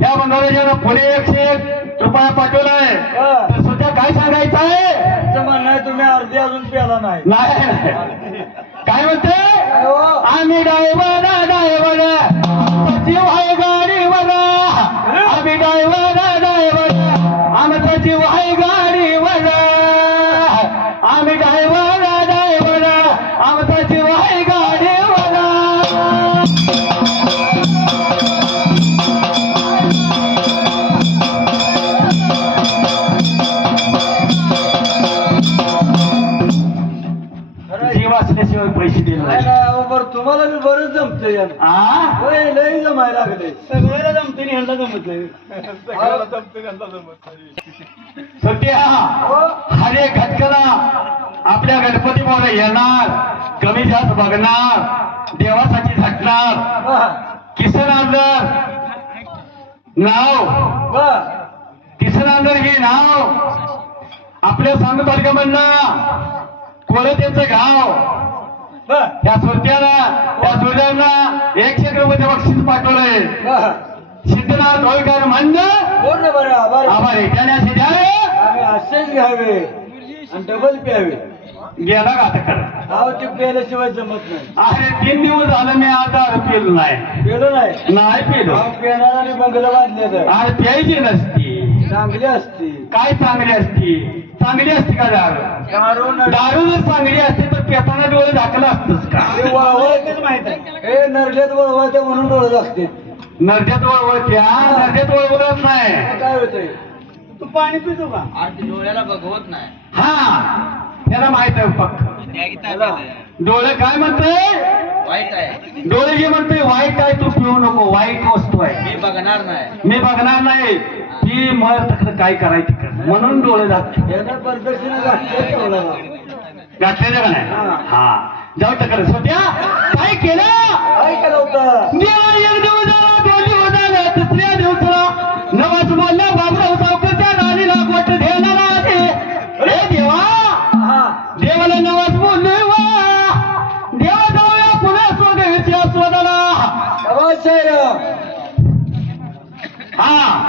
या मनोरंजन पुणे एकशे एक रुपया पाठवलाय. हा. तर सध्या काय सांगायचं आहे? म्हणणं आहे तुम्ही अर्धी अजून प्याला नाही. जीव असल्याशिवाय पैसे दिले नाही. बरं तुम्हाला बी बरंच जमतंय यानं. आ? होय लय जमायला लागले सगळ्याला जमते आणि ह्यांना जमत नाही सगळ्याला जमते ह्यांना जमत नाही सध्या. हर एक घटकाला आपल्या गणपती मोरे येणार कमी जास्त बघणार देवासाठी झटणार. किसन आंदर नाव. किसन आंदर हे नाव. आपल्या संघ तालुक्यामधनं कोळतेचं गाव. बर. या सुरत्याला या सुरत्यांना एकशे रुपयाचं बक्षीस पाठवलंय. सिद्धनाथ होळकर बोल ना बरं आभार आभार त्याने असे द्यावे. आम्ही असेच घ्यावे आणि डबल प्यावे. गेला का आता कर अहो ते प्यायल्याशिवाय जमत नाही. अरे तीन दिवस झालं मी आता पेलो नाही. पेलो नाही? नाही पेलो. अहो पेणार आणि बंगला बांधले तर अरे प्यायची नसती. चांगली असती. काय चांगली असती? चांगली असती का दारू? दारू जर चांगली असती तर पेताना डोळे झाकलं असतंच का? वळवळतेच माहीत आहे. हे नरड्यात वळवळते म्हणून डोळे लागते नरड्यात वळवळत्या नरड्यात वळवळत नाही. काय होतंय? तू पाणी पितो का? डोळ्याला बघवत नाही. हा. त्याला माहीत आहे पक्क. डोळे काय म्हणते वाईट आहे. डोळेजी म्हणते वाईट आहे तू पिऊ नको वाईट वस्तू आहे. मी बघणार नाही. मी बघणार नाही. ती मग काय करायचं म्हणून डोळे जात हा. जाऊ काय केलं? काय केलं होतं? दिवसाला. नवाज बोलला बाबराव सावकरच्या राणीला गोट देणार आहे. अरे देवा! देवाला नवाज बोललोय cero. Ah.